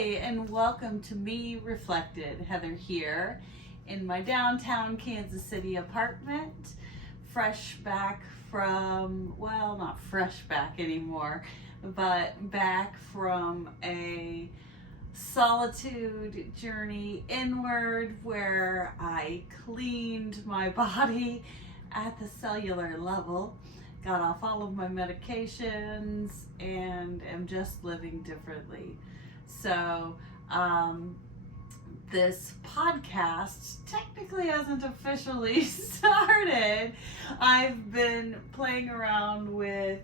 And welcome to Me Reflected. Heather here in my downtown Kansas City apartment, fresh back from, well, not fresh back anymore, but back from a solitude journey inward where I cleaned my body at the cellular level, got off all of my medications, and am just living differently. So this podcast technically hasn't officially started. I've been playing around with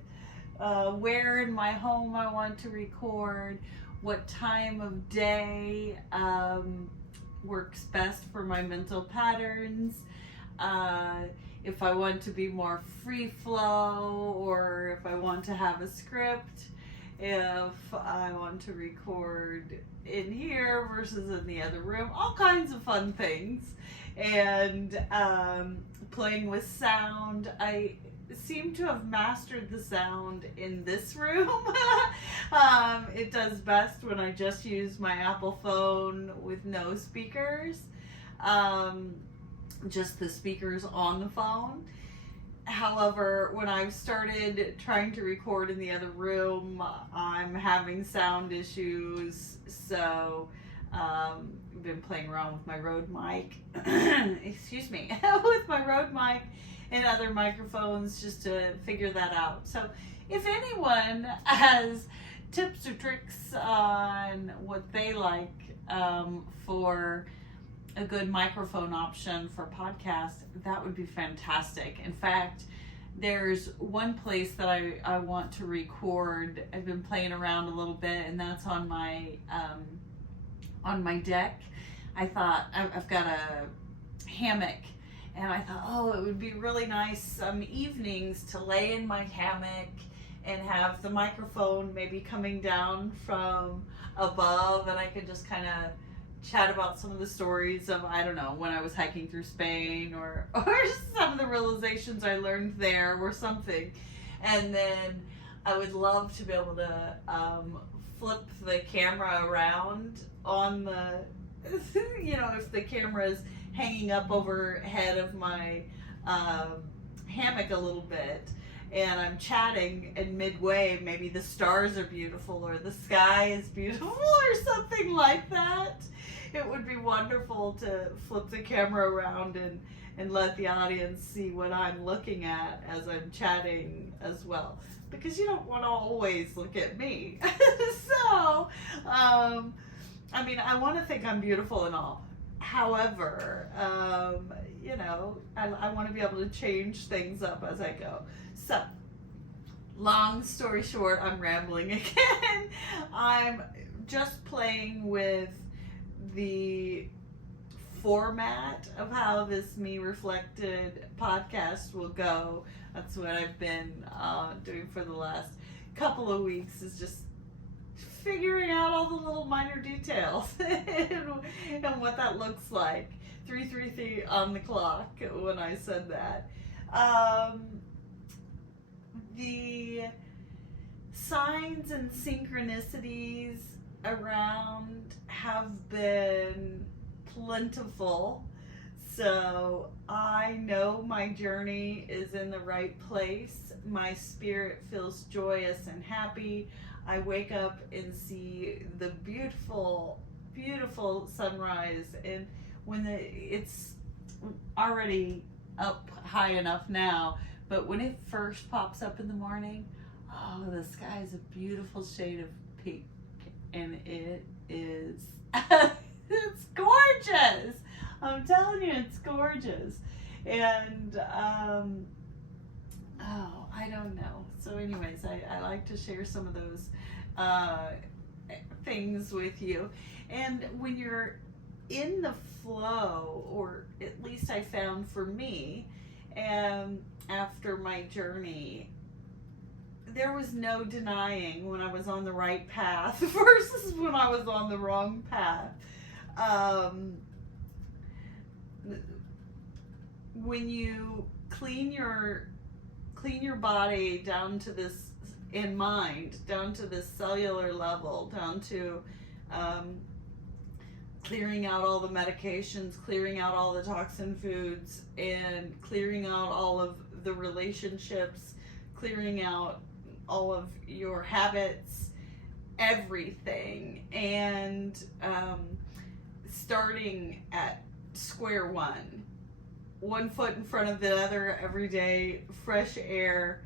where in my home I want to record, what time of day works best for my mental patterns, if I want to be more free flow or if I want to have a script, if I want to record in here versus in the other room, all kinds of fun things. And playing with sound. I seem to have mastered the sound in this room. It does best when I just use my Apple phone with no speakers, just the speakers on the phone. However, when I've started trying to record in the other room, I'm having sound issues, so I've been playing around with my Rode mic, excuse me, with my Rode mic and other microphones just to figure that out. So if anyone has tips or tricks on what they like for a good microphone option for podcasts, that would be fantastic. In fact, there's one place that I want to record. I've been playing around a little bit, and that's on my deck. I thought I've got a hammock, and I thought, oh, it would be really nice some evenings to lay in my hammock and have the microphone maybe coming down from above, and I could just kind of chat about some of the stories of, I don't know, when I was hiking through Spain or some of the realizations I learned there or something. And then I would love to be able to flip the camera around on the, if the camera is hanging up overhead of my hammock a little bit, and I'm chatting, and midway maybe the stars are beautiful or the sky is beautiful or something like that. It would be wonderful to flip the camera around and let the audience see what I'm looking at as I'm chatting as well, because you don't want to always look at me. So I want to think I'm beautiful and all. However, I want to be able to change things up as I go. So, long story short, I'm rambling again. I'm just playing with the format of how this Me Reflected podcast will go. That's what I've been doing for the last couple of weeks, is just figuring out all the little minor details and what that looks like. 3:33 on the clock when I said that. The signs and synchronicities around have been plentiful, so I know my journey is in the right place. My spirit feels joyous and happy. I wake up and see the beautiful, beautiful sunrise, and when it's already up high enough now, but when it first pops up in the morning, oh, the sky is a beautiful shade of pink, and it is, it's gorgeous. I'm telling you, it's gorgeous. And, I don't know. So anyways, I like to share some of those things with you. And when you're in the flow, or at least I found for me, after my journey, there was no denying when I was on the right path versus when I was on the wrong path. When you clean your body down to this, in mind, down to this cellular level, down to um, clearing out all the medications, clearing out all the toxin foods, and clearing out all of the relationships, clearing out all of your habits, everything, and starting at square one foot in front of the other every day, fresh air,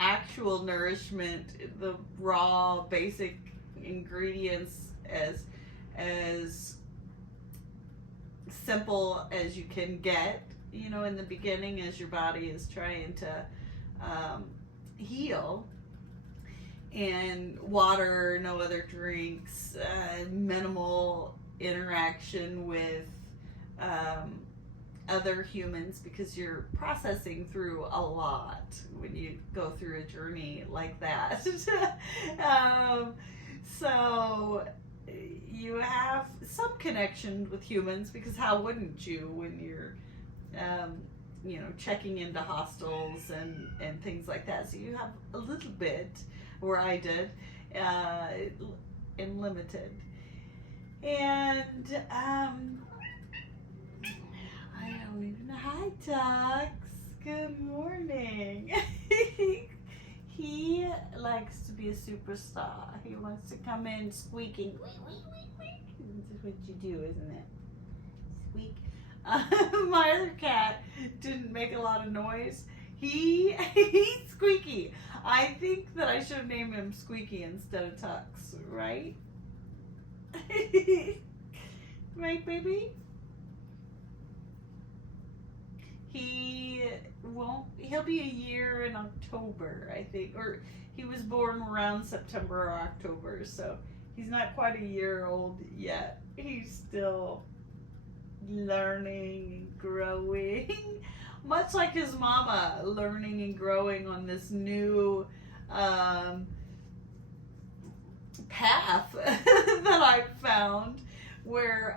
actual nourishment, the raw basic ingredients, as simple as you can get, in the beginning, as your body is trying to heal. And water, no other drinks, minimal interaction with other humans, because you're processing through a lot when you go through a journey like that. So you have some connection with humans, because how wouldn't you when you're checking into hostels and things like that. So you have a little bit, where I did, in limited. And I don't even know. Hi, Tux. Good morning. He likes to be a superstar. He wants to come in squeaking. This is what you do, isn't it? Squeak. My other cat didn't make a lot of noise. He's squeaky. I think that I should have named him Squeaky instead of Tux, right? Right, baby? He'll be a year in October, I think. Or he was born around September or October, so he's not quite a year old yet. He's still learning and growing. Much like his mama, learning and growing on this new path that I found, where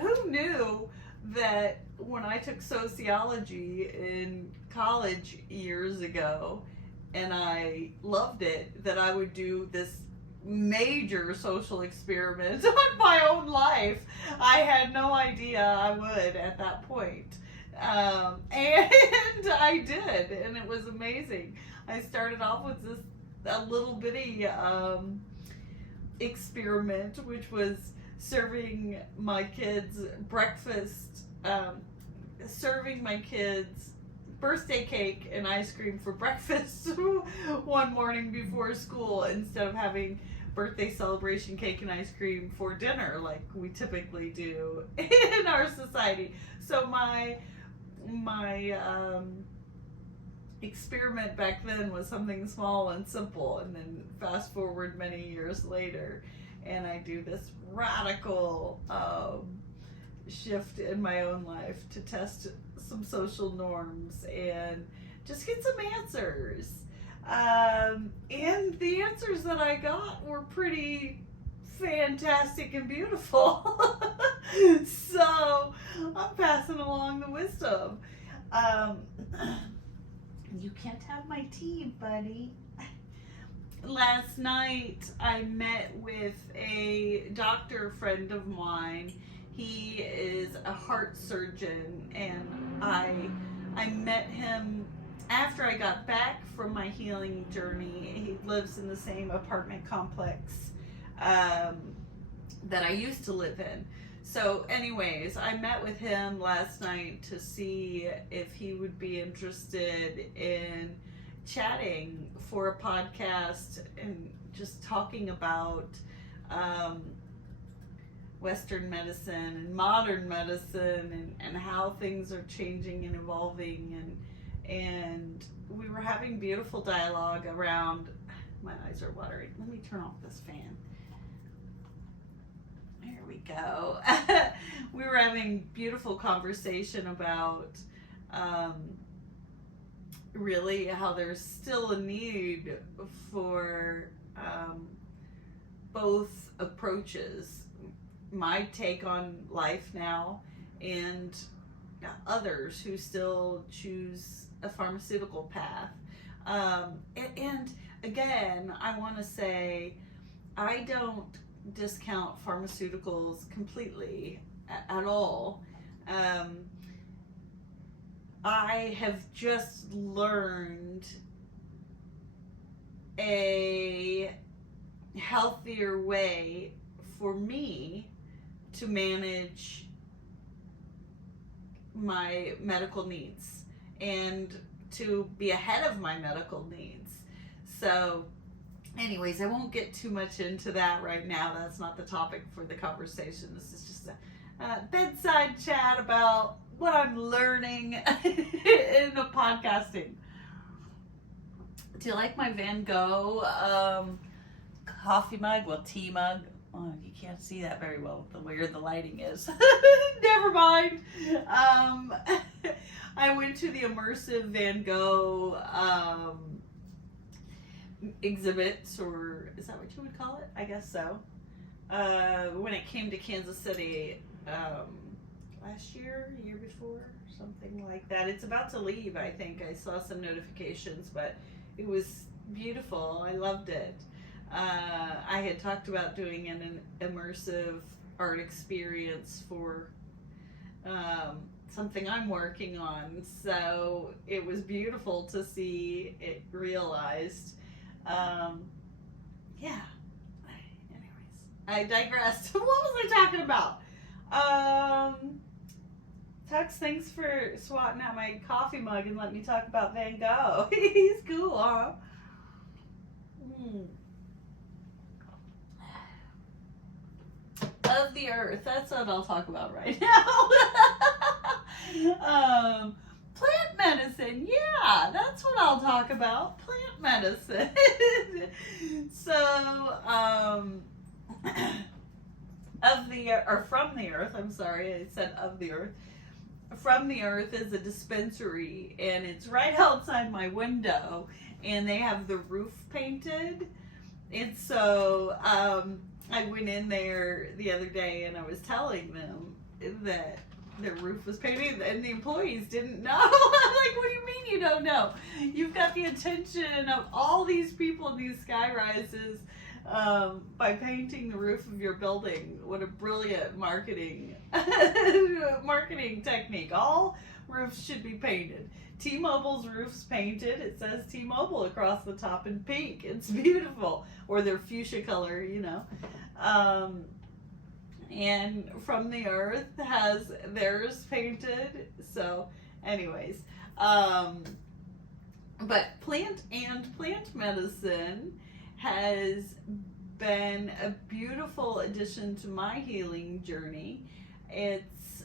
who knew that when I took sociology in college years ago, and I loved it, that I would do this major social experiment on my own life. I had no idea I would at that point. And I did, and it was amazing. I started off with a little bitty experiment, which was serving my kids breakfast, serving my kids birthday cake and ice cream for breakfast one morning before school, instead of having birthday celebration cake and ice cream for dinner like we typically do in our society. So my experiment back then was something small and simple, and then fast forward many years later, and I do this radical shift in my own life to test some social norms and just get some answers. And the answers that I got were pretty fantastic and beautiful. So I'm passing along the wisdom. You can't have my tea, buddy. Last night I met with a doctor friend of mine. He is a heart surgeon, and I met him after I got back from my healing journey. He lives in the same apartment complex that I used to live in. So anyways, I met with him last night to see if he would be interested in chatting for a podcast and just talking about Western medicine and modern medicine, and how things are changing and evolving, and we were having beautiful dialogue around. My eyes are watering. Let me turn off this fan. There we go. We were having beautiful conversation about really how there's still a need for both approaches. My take on life now, and others who still choose a pharmaceutical path. And again, I want to say, I don't discount pharmaceuticals completely at all. I have just learned a healthier way for me to manage my medical needs and to be ahead of my medical needs. So anyways, I won't get too much into that right now. That's not the topic for the conversation. This is just a bedside chat about what I'm learning in the podcasting. Do you like my Van Gogh coffee mug? Well, tea mug. Oh, you can't see that very well with the way the lighting is. Never mind. I went to the immersive Van Gogh exhibits, or is that what you would call it? I guess so. When it came to Kansas City last year, year before, something like that. It's about to leave, I think. I saw some notifications, but it was beautiful. I loved it. I had talked about doing an immersive art experience for something I'm working on, so it was beautiful to see it realized. Yeah. Anyways, I digressed. What was I talking about? Tux, thanks for swatting out my coffee mug and let me talk about Van Gogh. He's cool, huh? Of the earth. That's what I'll talk about right now. Plant medicine. Yeah, that's what I'll talk about. Plant medicine. So, from the earth. I'm sorry, I said of the earth. From the Earth is a dispensary, and it's right outside my window, and they have the roof painted. And so I went in there the other day, and I was telling them that their roof was painted, and the employees didn't know. I'm like, what do you mean you don't know? You've got the attention of all these people in these sky rises by painting the roof of your building. What a brilliant marketing technique. All roofs should be painted. T-Mobile's roof's painted. It says T-Mobile across the top in pink. It's beautiful. Or their fuchsia color, you know. And From the Earth has theirs painted. So, anyways. But plant medicine has been a beautiful addition to my healing journey. It's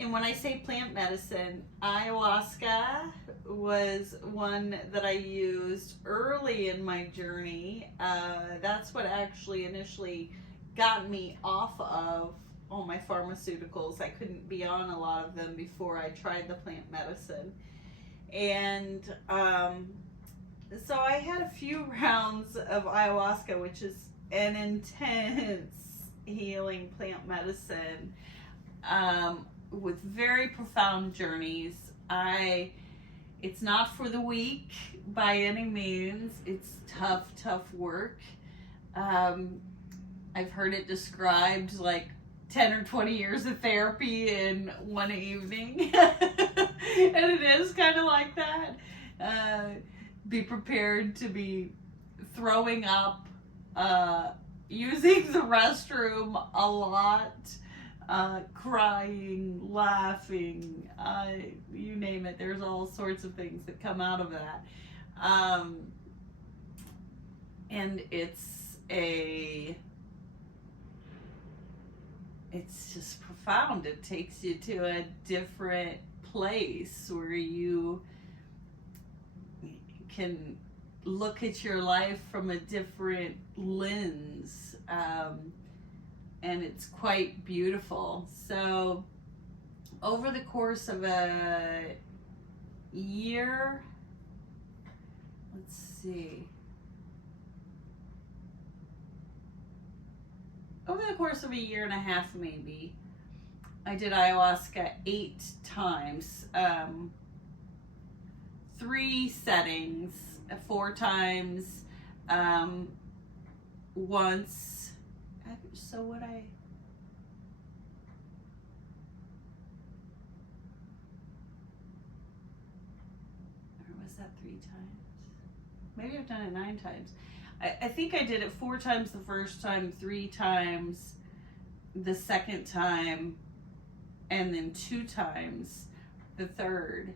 and when I say plant medicine, ayahuasca was one that I used early in my journey. That's what actually initially got me off of all my pharmaceuticals. I couldn't be on a lot of them before I tried the plant medicine. And so I had a few rounds of ayahuasca, which is an intense healing plant medicine with very profound journeys. It's not for the weak by any means. It's tough work. I've heard it described like 10 or 20 years of therapy in one evening. And it is kind of like that. Be prepared to be throwing up, using the restroom a lot, crying, laughing, you name it. There's all sorts of things that come out of that. And it's just profound. It takes you to a different place where you can look at your life from a different lens, and it's quite beautiful. So over the course of a year, let's see, over the course of a year and a half maybe, I did ayahuasca 8 times, 3 settings, 4 times once. So would I? Or was that 3 times? Maybe I've done it 9 times. I think I did it 4 times the first time, 3 times the second time, and then 2 times the third.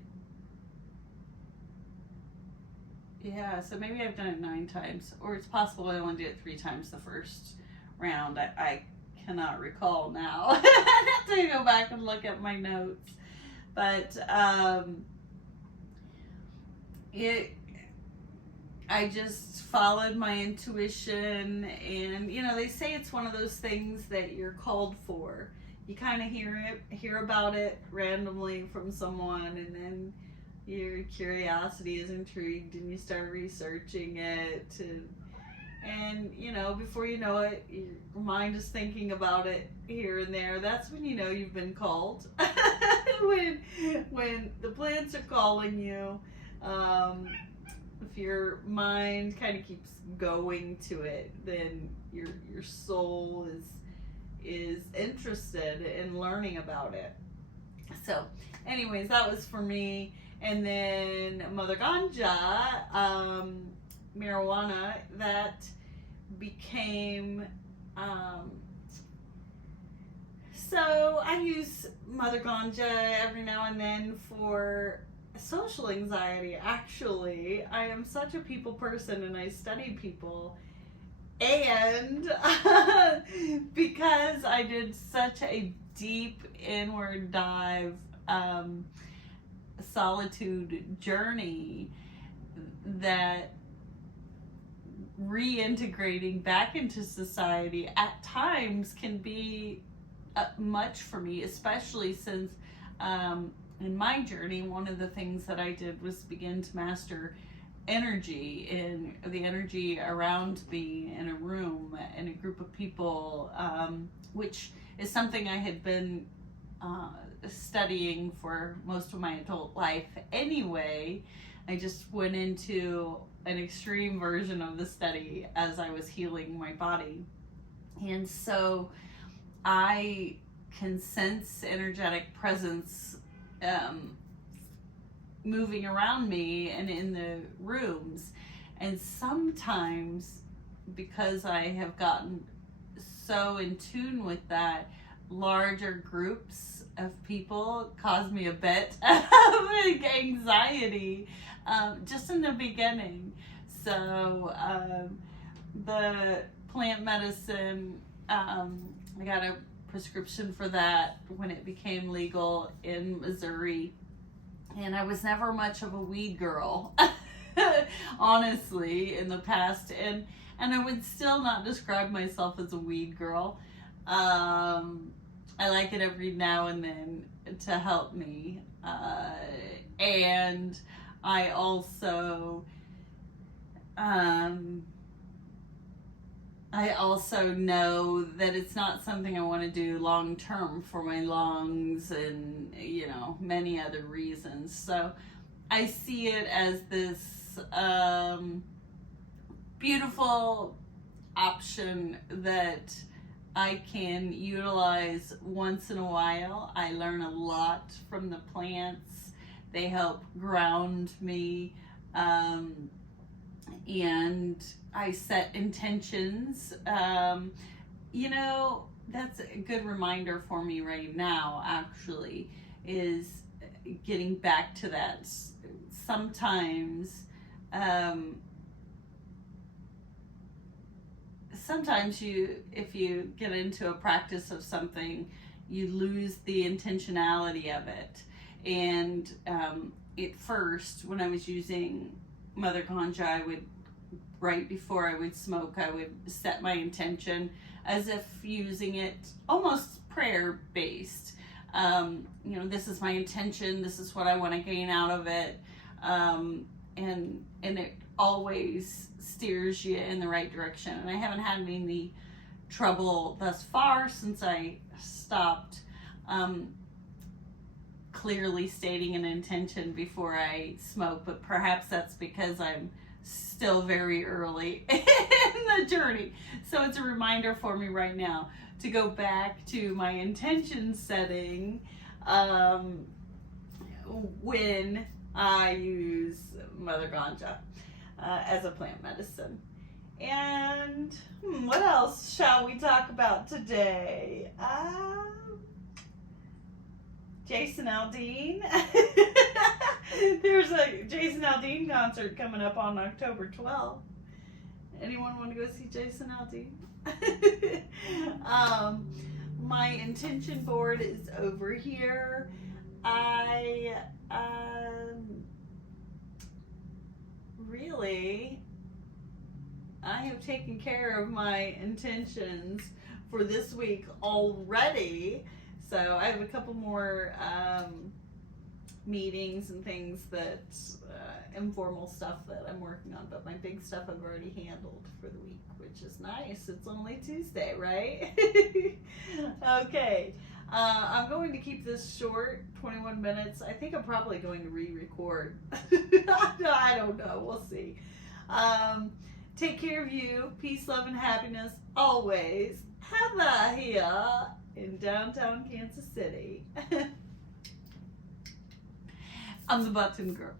Yeah, so maybe I've done it 9 times, or it's possible I only did it 3 times the first round. I cannot recall now. I have to go back and look at my notes. But I just followed my intuition, and they say it's one of those things that you're called for. You kind of hear about it randomly from someone, and then your curiosity is intrigued and you start researching it, and before you know it, your mind is thinking about it here and there. That's when you know you've been called. when the plants are calling you, if your mind kind of keeps going to it, then your soul is interested in learning about it. So anyways, that was for me. And then Mother Ganja, marijuana, that became, so I use Mother Ganja every now and then for social anxiety. Actually, I am such a people person, and I study people, and because I did such a deep inward dive solitude journey, that reintegrating back into society at times can be much for me, especially since in my journey, one of the things that I did was begin to master energy, in the energy around me in a room, in a group of people, which is something I had been studying for most of my adult life anyway. I just went into an extreme version of the study as I was healing my body. And so I can sense energetic presence moving around me and in the rooms. And sometimes, because I have gotten so in tune with that, larger groups of people cause me a bit of anxiety, just in the beginning. So the plant medicine, I got a prescription for that when it became legal in Missouri, and I was never much of a weed girl, honestly, in the past, and I would still not describe myself as a weed girl. I like it every now and then to help me, and I also know that it's not something I want to do long term for my lungs and many other reasons. So I see it as this beautiful option that I can utilize once in a while. I learn a lot from the plants. They help ground me, and I set intentions. That's a good reminder for me right now, actually, is getting back to that. Sometimes if you get into a practice of something, you lose the intentionality of it. And at first, when I was using Mother Ganja, I would, right before I would smoke, I would set my intention as if using it almost prayer based. This is my intention, this is what I want to gain out of it. And it always steers you in the right direction. And I haven't had any trouble thus far since I stopped clearly stating an intention before I smoke, but perhaps that's because I'm still very early the journey. So it's a reminder for me right now to go back to my intention setting when I use Mother Ganja as a plant medicine. And what else shall we talk about today? Jason Aldean. There's a Jason Aldean concert coming up on October 12th. Anyone want to go see Jason Aldean? My intention board is over here. I have taken care of my intentions for this week already. So I have a couple more meetings and things that informal stuff that I'm working on, but my big stuff I've already handled for the week, which is nice. It's only Tuesday, right? Okay. I'm going to keep this short, 21 minutes. I think I'm probably going to re-record. I don't know. We'll see. Take care of you. Peace, love, and happiness always. Heather here in downtown Kansas City. I'm the button girl.